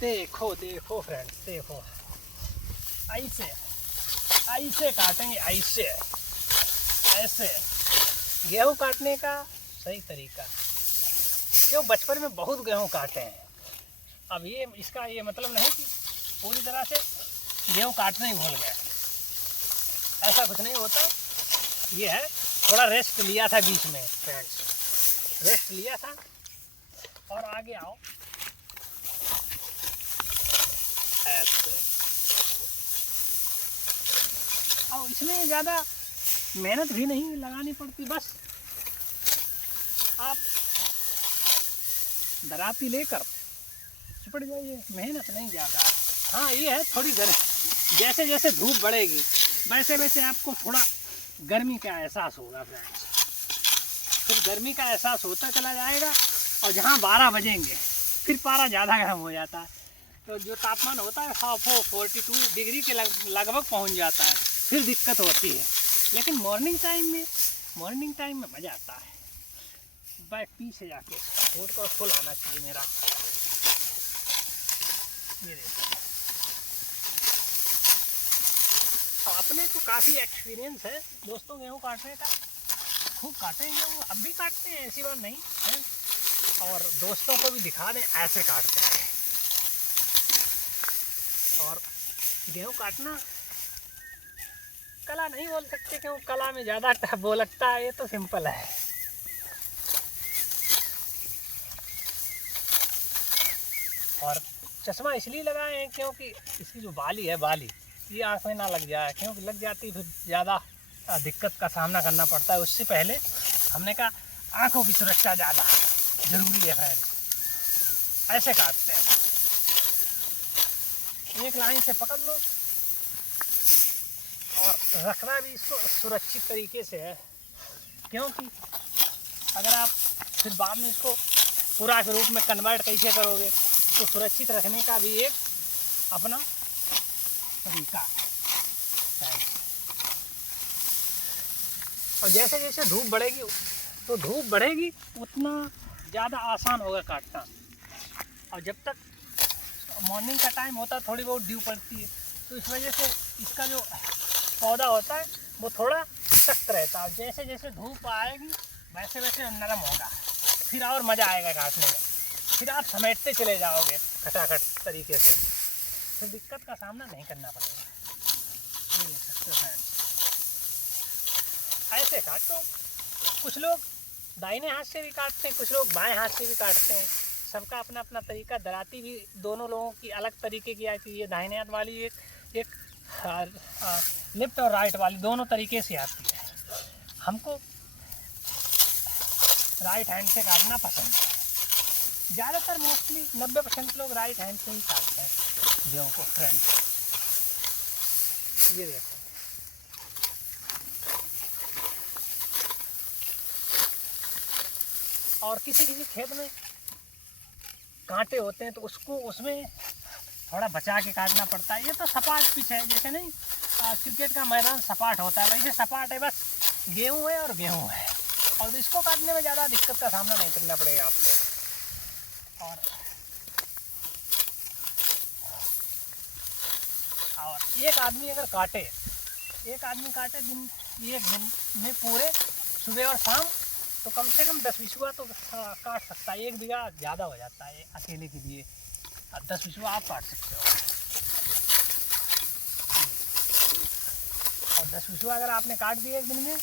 देखो देखो फ्रेंड्स, देखो ऐसे ऐसे काटेंगे, ऐसे ऐसे गेहूँ काटने का सही तरीका। क्यों, बचपन में बहुत गेहूँ काटे हैं। अब ये इसका ये मतलब नहीं कि पूरी तरह से गेहूँ काटना ही भूल गए, ऐसा कुछ नहीं होता। ये है थोड़ा रेस्ट लिया था बीच में फ्रेंड्स, रेस्ट लिया था। और आगे आओ ऐसे। और इसमें ज़्यादा मेहनत भी नहीं लगानी पड़ती, बस आप दराती लेकर चिपट जाइए, मेहनत नहीं ज़्यादा। हाँ ये है थोड़ी जैसे जैसे धूप बढ़ेगी वैसे वैसे आपको थोड़ा गर्मी का एहसास होगा फ्रेंड्स। फिर गर्मी का एहसास होता चला जाएगा और जहाँ 12 बजेंगे फिर पारा ज़्यादा गर्म हो जाता है, तो जो तापमान होता है 42 डिग्री के लगभग पहुँच जाता है, फिर दिक्कत होती है। लेकिन मॉर्निंग टाइम में मज़ा आता है। बैक पीछे जाके फूट को फुल आना चाहिए मेरा। ये देखो, अपने को काफ़ी एक्सपीरियंस है दोस्तों गेहूँ काटने का, खूब काटेंगे वो, अब भी काटते हैं, ऐसी बात नहीं है। और दोस्तों को भी दिखा दें ऐसे काटते हैं। और गेहूँ काटना कला नहीं बोल सकते, क्यों कला में ज़्यादा वो लगता है, ये तो सिंपल है। और चश्मा इसलिए लगाए हैं क्योंकि इसकी जो बाली है, बाली ये आँख में ना लग जाए, क्योंकि लग जाती फिर ज़्यादा दिक्कत का सामना करना पड़ता है। उससे पहले हमने कहा आँखों की सुरक्षा ज़्यादा ज़रूरी है फ्रेंड्स। ऐसे काटते हैं, एक लाइन से पकड़ लो और रखना भी इसको सुरक्षित तरीके से है, क्योंकि अगर आप फिर बाद में इसको पूरा के रूप में कन्वर्ट कैसे करोगे, तो सुरक्षित रखने का भी एक अपना तरीका है। और जैसे जैसे धूप बढ़ेगी उतना ज़्यादा आसान होगा काटना। और जब तक मॉर्निंग का टाइम होता है थोड़ी बहुत ड्यू पड़ती है, तो इस वजह से इसका जो पौधा होता है वो थोड़ा सख्त रहता है। जैसे जैसे धूप आएगी वैसे वैसे नरम होगा, फिर और मज़ा आएगा काटने में। फिर आप समेटते चले जाओगे खटाखट तरीके से, फिर दिक्कत का सामना नहीं करना पड़ेगा। ये देख सकते हो फ्रेंड्स, ऐसे काटो। कुछ लोग दाहिने हाथ से भी काटते हैं, कुछ लोग बाएं हाथ से भी काटते हैं, सबका अपना अपना तरीका। दराती भी दोनों लोगों की अलग तरीके की आती है। ये दाहिने हाथ वाली एक लेफ्ट और राइट वाली दोनों तरीके से आती है। हमको राइट हैंड से काटना पसंद है, ज़्यादातर मोस्टली 90% लोग राइट हैंड से ही काटते हैं गेहूँ को फ्रेंड्स। ये देखो, और किसी किसी खेत में कांटे होते हैं तो उसमें थोड़ा बचा के काटना पड़ता है। ये तो सपाट पिच है, जैसे नहीं क्रिकेट का मैदान सपाट होता है वैसे सपाट है, बस गेहूँ है और गेहूँ है। और इसको काटने में ज़्यादा दिक्कत का सामना नहीं करना पड़ेगा आपको। और एक आदमी अगर काटे एक दिन में पूरे सुबह और शाम, तो कम से कम 10 बिस्वा तो काट सकता है। 1 बीघा ज़्यादा हो जाता है अकेले के लिए, 10 बिस्वा आप काट सकते हो। और 10 बिस्वा अगर आपने काट दिए एक दिन में,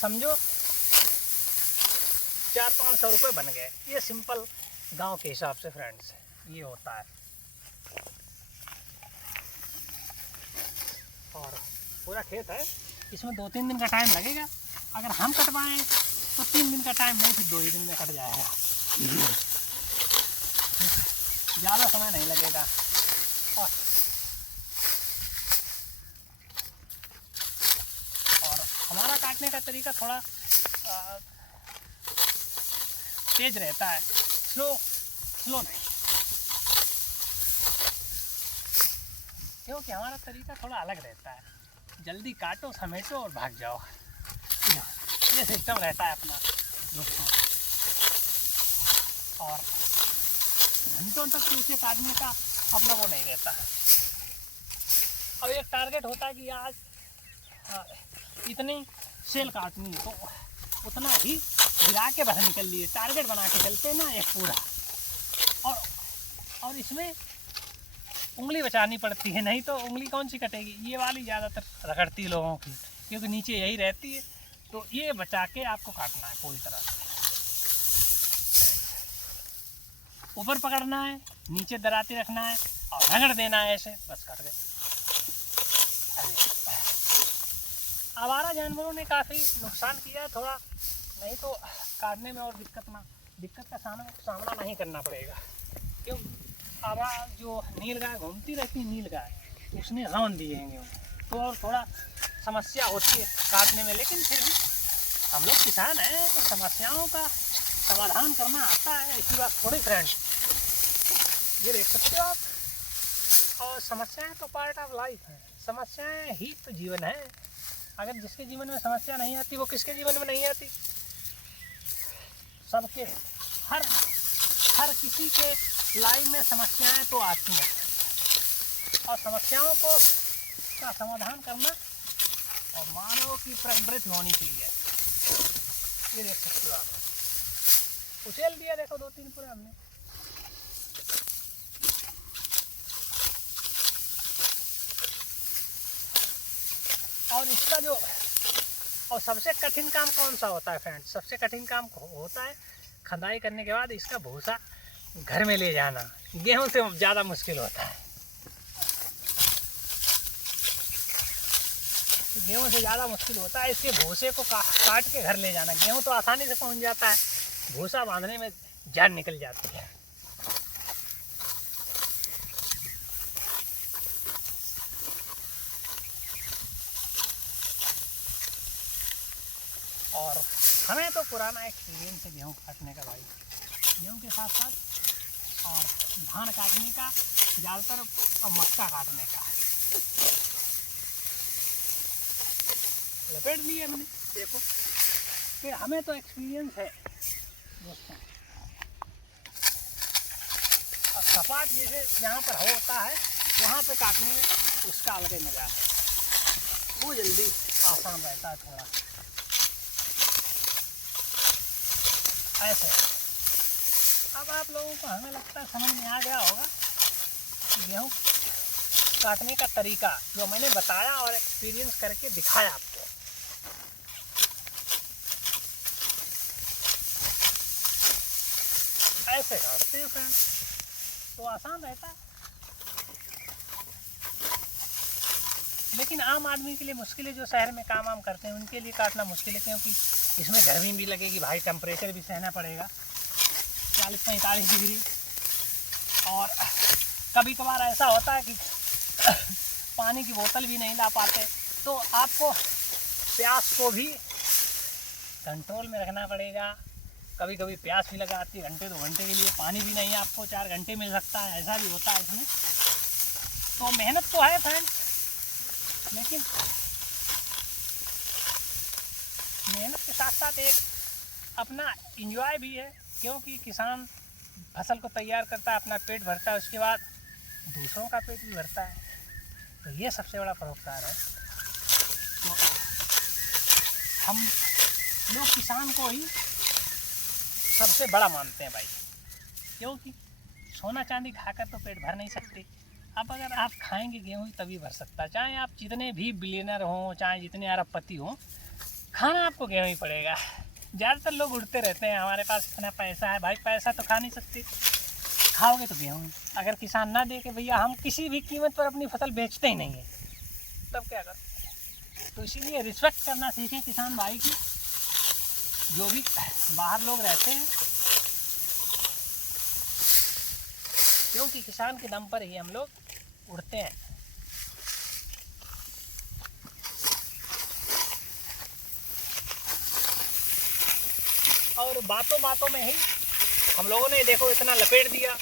समझो 400-500 रुपये बन गए। ये सिंपल गांव के हिसाब से फ्रेंड्स ये होता है। और पूरा खेत है, इसमें 2-3 दिन का टाइम लगेगा। अगर हम कटवाएं तो 3 दिन का टाइम नहीं, फिर 2 ही दिन में कट जाएगा, ज़्यादा समय नहीं लगेगा। और हमारा काटने का तरीका थोड़ा तेज रहता है, स्लो नहीं, क्योंकि हमारा तरीका थोड़ा अलग रहता है। जल्दी काटो, समेटो और भाग जाओ, ये सिस्टम रहता है अपना दोस्तों। और घंटों तक तो इसे काटने का अपना वो नहीं रहता। और एक टारगेट होता है कि आज इतनी सेल काटनी है, तो उतना ही गिरा के बाहर निकल लिए, टारगेट बना के चलते ना एक पूरा। और इसमें उंगली बचानी पड़ती है, नहीं तो उंगली कौन सी कटेगी, ये वाली ज़्यादातर रगड़ती है लोगों की, क्योंकि नीचे यही रहती है। तो ये बचा के आपको काटना है पूरी तरह से। ऊपर पकड़ना है, नीचे दराते रखना है और रगड़ देना है ऐसे, बस कट गए। आवारा जानवरों ने काफ़ी नुकसान किया है थोड़ा, नहीं तो काटने में और दिक्कत का सामना नहीं करना पड़ेगा। क्यों, आवारा जो नील गाय घूमती रहती, नील गाय उसने रौन दिए हैं, तो और थोड़ा समस्या होती है काटने में। लेकिन फिर भी हम लोग किसान हैं, तो समस्याओं का समाधान करना आता है, ऐसी बात थोड़ी फ्रेंड। ये देख सकते हो आप, और समस्याएं तो पार्ट ऑफ लाइफ है, समस्याएं ही तो जीवन है। अगर जिसके जीवन में समस्या नहीं आती, वो किसके जीवन में नहीं आती, सबके, हर किसी के लाइफ में समस्याएं तो आती हैं, और समस्याओं का समाधान करना और मानव की प्रवृत्ति होनी चाहिए। ये देख सकते हो आप, उछेल दिया देखो 2-3 पूरे हमने। और इसका जो और सबसे कठिन काम कौन सा होता है फ्रेंड्स, सबसे कठिन काम होता है खदाई करने के बाद इसका भूसा घर में ले जाना। गेहूं से ज़्यादा मुश्किल होता है, गेहूं से ज़्यादा मुश्किल होता है इसके भूसे को काट के घर ले जाना। गेहूं तो आसानी से पहुंच जाता है, भूसा बांधने में जान निकल जाती है। और हमें तो पुराना एक्सपीरियंस है गेहूँ काटने का भाई, गेहूँ के साथ साथ और धान काटने का ज़्यादातर, और मक्का काटने का। लपेट लिए हमने, देखो कि हमें तो एक्सपीरियंस है दोस्तों। और सपाट जैसे जहाँ पर होता है वहाँ पे काटने में उसका अलग ही मज़ा है, वो जल्दी आसान रहता है थोड़ा ऐसे। अब आप लोगों को हमें लगता है समझ में आ गया होगा गेहूँ काटने का तरीका जो मैंने बताया और एक्सपीरियंस करके दिखाया आपको। ऐसे काटते हैं फ्रेंड्स, तो आसान रहता है, लेकिन आम आदमी के लिए मुश्किल है। जो शहर में काम वाम करते हैं उनके लिए काटना मुश्किल है, क्योंकि इसमें गर्मी भी लगेगी भाई, टेम्परेचर भी सहना पड़ेगा 40-45 डिग्री। और कभी कभार ऐसा होता है कि पानी की बोतल भी नहीं ला पाते, तो आपको प्यास को भी कंट्रोल में रखना पड़ेगा। कभी कभी प्यास भी लगा आती है, 1-2 घंटे के लिए पानी भी नहीं है, आपको 4 घंटे मिल सकता है, ऐसा भी होता है इसमें। तो मेहनत तो है फ्रेंड्स, लेकिन मेहनत के साथ साथ एक अपना इंजॉय भी है, क्योंकि किसान फसल को तैयार करता है, अपना पेट भरता है, उसके बाद दूसरों का पेट भी भरता है। तो ये सबसे बड़ा परोपकार है। तो हम लोग किसान को ही सबसे बड़ा मानते हैं भाई, क्योंकि सोना चांदी खाकर तो पेट भर नहीं सकते। अब अगर आप खाएंगे गेहूँ तभी भर सकता है, चाहे आप जितने भी बिलियनर हों, चाहे जितने अरबपति हों, खाना आपको गेहूँ ही पड़ेगा। ज़्यादातर लोग उड़ते रहते हैं हमारे पास इतना पैसा है, भाई पैसा तो खा नहीं सकते, खाओगे तो गेहूँ। अगर किसान ना दे के भैया हम किसी भी कीमत पर अपनी फसल बेचते ही नहीं है, तब क्या करें। तो इसीलिए रिस्पेक्ट करना सीखें किसान भाई की, जो भी बाहर लोग रहते हैं, क्योंकि किसान के दम पर ही हम लोग उड़ते हैं। और बातों बातों में ही हम लोगों ने देखो इतना लपेट दिया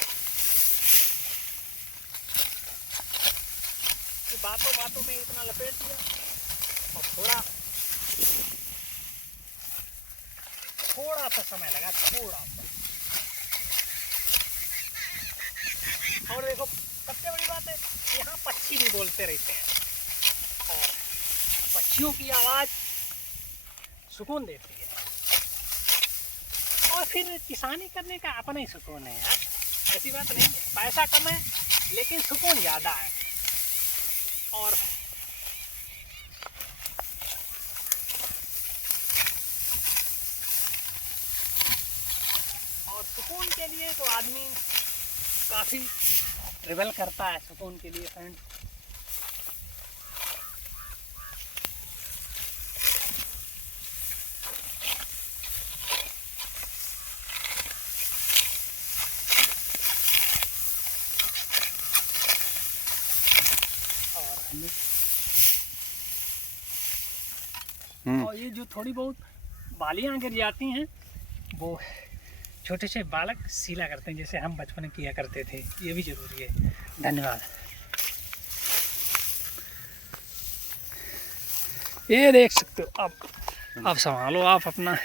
कि बातों बातों में इतना लपेट दिया, और थोड़ा सा समय लगा, थोड़ा सा। और देखो सबसे बड़ी बात है, यहाँ पक्षी भी बोलते रहते हैं और पक्षियों की आवाज़ सुकून देती है। और फिर किसानी करने का अपना ही सुकून है यार, ऐसी बात नहीं है। पैसा कम है लेकिन सुकून ज़्यादा है। और सुकून के लिए तो आदमी काफ़ी ट्रेवल करता है सुकून के लिए फ्रेंड्स। और ये जो थोड़ी बहुत बालियाँ गिर जाती हैं वो छोटे से बालक सीला करते हैं, जैसे हम बचपन में किया करते थे। ये भी ज़रूरी है। धन्यवाद। ये देख सकते हो आप संभालो आप अपना।